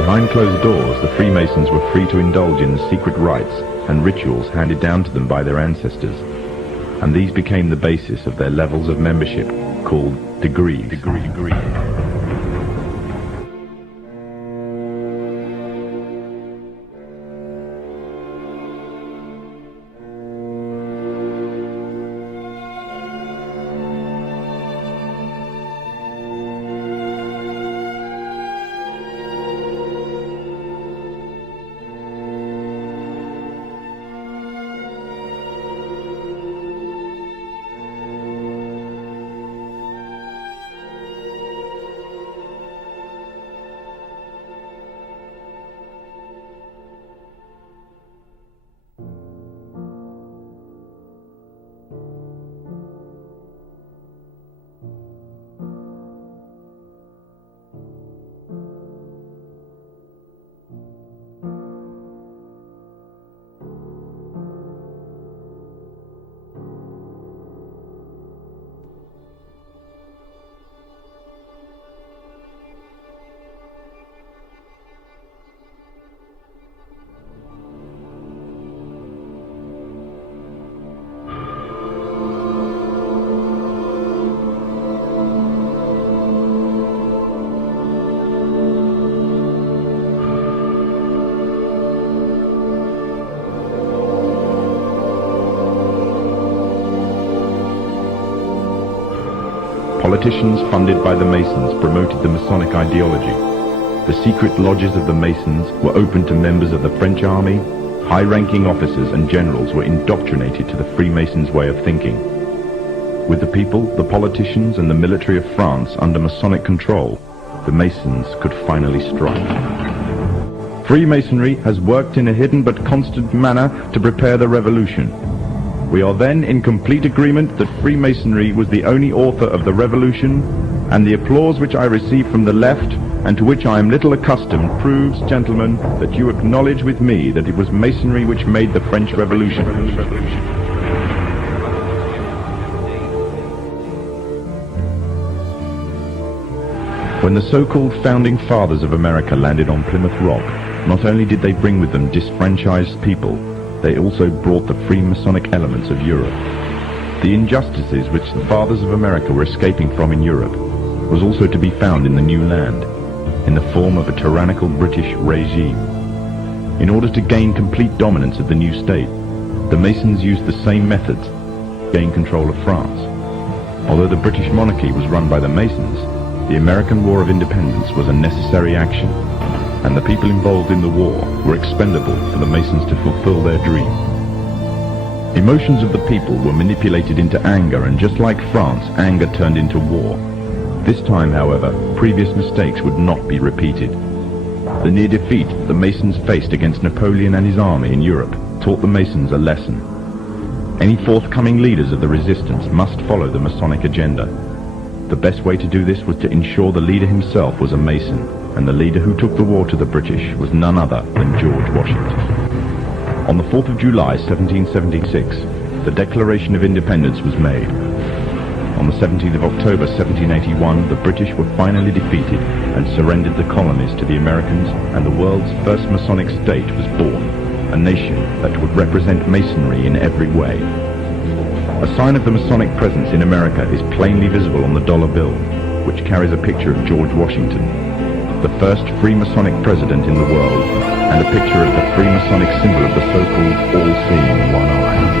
Behind closed doors, the Freemasons were free to indulge in the secret rites and rituals handed down to them by their ancestors, and these became the basis of their levels of membership, called degrees. Politicians funded by the Masons promoted the Masonic ideology. The secret lodges of the Masons were open to members of the French army. High-ranking officers and generals were indoctrinated to the Freemasons' way of thinking. With the people, the politicians, and the military of France under Masonic control, the Masons could finally strike. Freemasonry has worked in a hidden but constant manner to prepare the revolution. We are then in complete agreement that Freemasonry was the only author of the revolution, and the applause which I receive from the left, and to which I am little accustomed, proves, gentlemen, that you acknowledge with me that it was Masonry which made the French Revolution. When the so-called founding fathers of America landed on Plymouth Rock, not only did they bring with them disfranchised people, they also brought the Freemasonic elements of Europe. The injustices which the fathers of America were escaping from in Europe was also to be found in the new land, in the form of a tyrannical British regime. In order to gain complete dominance of the new state, the Masons used the same methods to gain control of France. Although the British monarchy was run by the Masons, the American War of Independence was a necessary action, and the people involved in the war were expendable for the Masons to fulfill their dream. Emotions of the people were manipulated into anger, and just like France, anger turned into war. This time, however, previous mistakes would not be repeated. The near defeat the Masons faced against Napoleon and his army in Europe taught the Masons a lesson. Any forthcoming leaders of the resistance must follow the Masonic agenda. The best way to do this was to ensure the leader himself was a Mason, and the leader who took the war to the British was none other than George Washington. On the 4th of July 1776, the Declaration of Independence was made. On the 17th of October 1781, the British were finally defeated and surrendered the colonies to the Americans, and the world's first Masonic state was born, a nation that would represent Masonry in every way. A sign of the Masonic presence in America is plainly visible on the dollar bill, which carries a picture of George Washington, the first Freemasonic president in the world, and a picture of the Freemasonic symbol of the so-called all-seeing one eye.